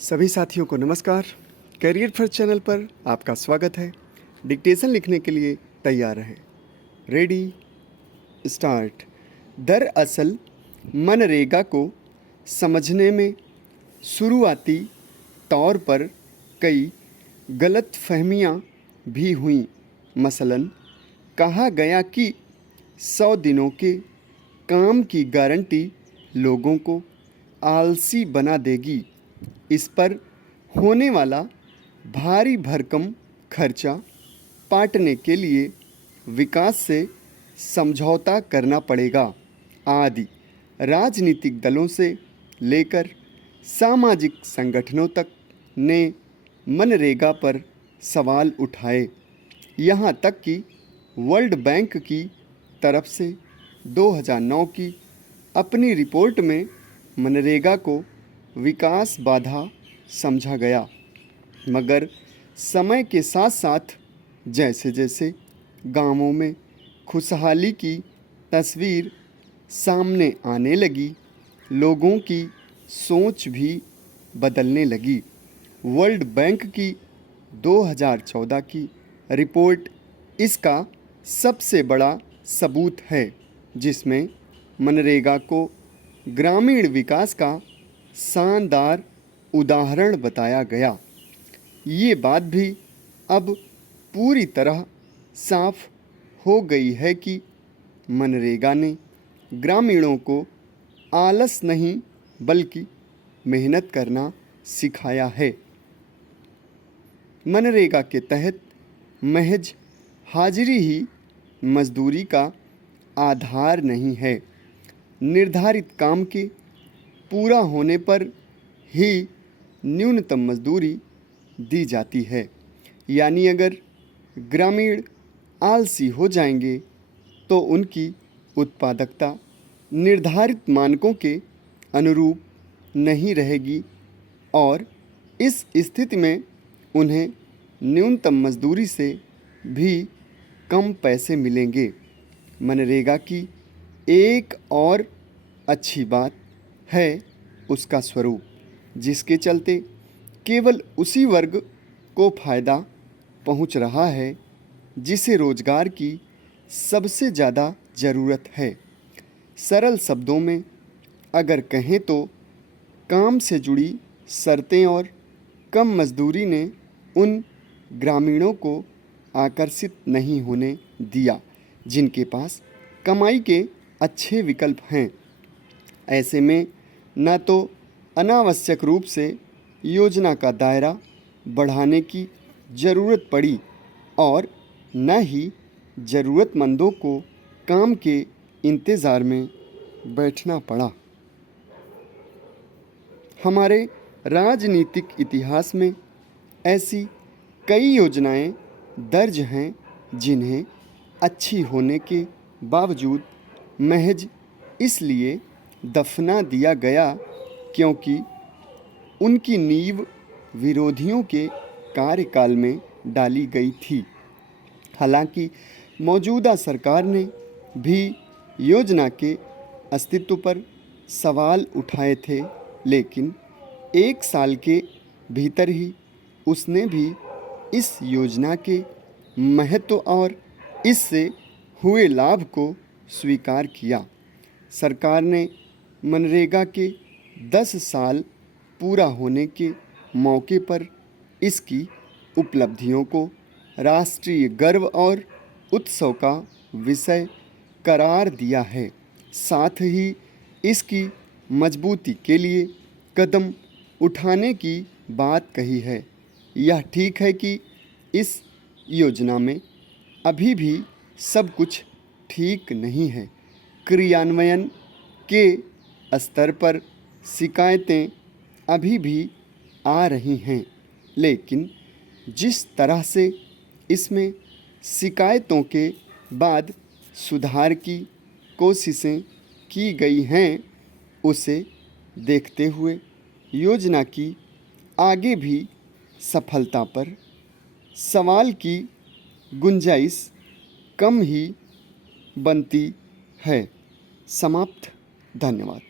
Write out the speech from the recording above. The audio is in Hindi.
सभी साथियों को नमस्कार। करियर फर्स्ट चैनल पर आपका स्वागत है। डिक्टेशन लिखने के लिए तैयार रहें। Ready start. दरअसल मनरेगा को समझने में शुरुआती तौर पर कई गलत फहमियाँ भी हुईं। मसलन कहा गया कि 100 दिनों के काम की गारंटी लोगों को आलसी बना देगी। इस पर होने वाला भारी भरकम खर्चा पाटने के लिए विकास से समझौता करना पड़ेगा आदि राजनीतिक दलों से लेकर सामाजिक संगठनों तक ने मनरेगा पर सवाल उठाए। यहाँ तक कि वर्ल्ड बैंक की तरफ से 2009 की अपनी रिपोर्ट में मनरेगा को विकास बाधा समझा गया। मगर समय के साथ साथ जैसे जैसे गांवों में खुशहाली की तस्वीर सामने आने लगी, लोगों की सोच भी बदलने लगी। वर्ल्ड बैंक की 2014 की रिपोर्ट इसका सबसे बड़ा सबूत है, जिसमें मनरेगा को ग्रामीण विकास का शानदार उदाहरण बताया गया। ये बात भी अब पूरी तरह साफ हो गई है कि मनरेगा ने ग्रामीणों को आलस नहीं बल्कि मेहनत करना सिखाया है। मनरेगा के तहत महज हाजिरी ही मजदूरी का आधार नहीं है। निर्धारित काम के पूरा होने पर ही न्यूनतम मजदूरी दी जाती है। यानी अगर ग्रामीण आलसी हो जाएंगे तो उनकी उत्पादकता निर्धारित मानकों के अनुरूप नहीं रहेगी और इस स्थिति में उन्हें न्यूनतम मजदूरी से भी कम पैसे मिलेंगे। मनरेगा की एक और अच्छी बात है उसका स्वरूप, जिसके चलते केवल उसी वर्ग को फ़ायदा पहुंच रहा है जिसे रोज़गार की सबसे ज़्यादा ज़रूरत है। सरल शब्दों में अगर कहें तो काम से जुड़ी शर्तें और कम मजदूरी ने उन ग्रामीणों को आकर्षित नहीं होने दिया जिनके पास कमाई के अच्छे विकल्प हैं। ऐसे में न तो अनावश्यक रूप से योजना का दायरा बढ़ाने की ज़रूरत पड़ी और न ही ज़रूरतमंदों को काम के इंतज़ार में बैठना पड़ा। हमारे राजनीतिक इतिहास में ऐसी कई योजनाएं दर्ज हैं जिन्हें अच्छी होने के बावजूद महज इसलिए दफना दिया गया क्योंकि उनकी नींव विरोधियों के कार्यकाल में डाली गई थी। हालांकि मौजूदा सरकार ने भी योजना के अस्तित्व पर सवाल उठाए थे, लेकिन 1 साल के भीतर ही उसने भी इस योजना के महत्व और इससे हुए लाभ को स्वीकार किया। सरकार ने मनरेगा के 10 साल पूरा होने के मौके पर इसकी उपलब्धियों को राष्ट्रीय गर्व और उत्सव का विषय करार दिया है। साथ ही इसकी मजबूती के लिए कदम उठाने की बात कही है। यह ठीक है कि इस योजना में अभी भी सब कुछ ठीक नहीं है। क्रियान्वयन के स्तर पर शिकायतें अभी भी आ रही हैं, लेकिन जिस तरह से इसमें शिकायतों के बाद सुधार की कोशिशें की गई हैं, उसे देखते हुए योजना की आगे भी सफलता पर सवाल की गुंजाइश कम ही बनती है। समाप्त। धन्यवाद।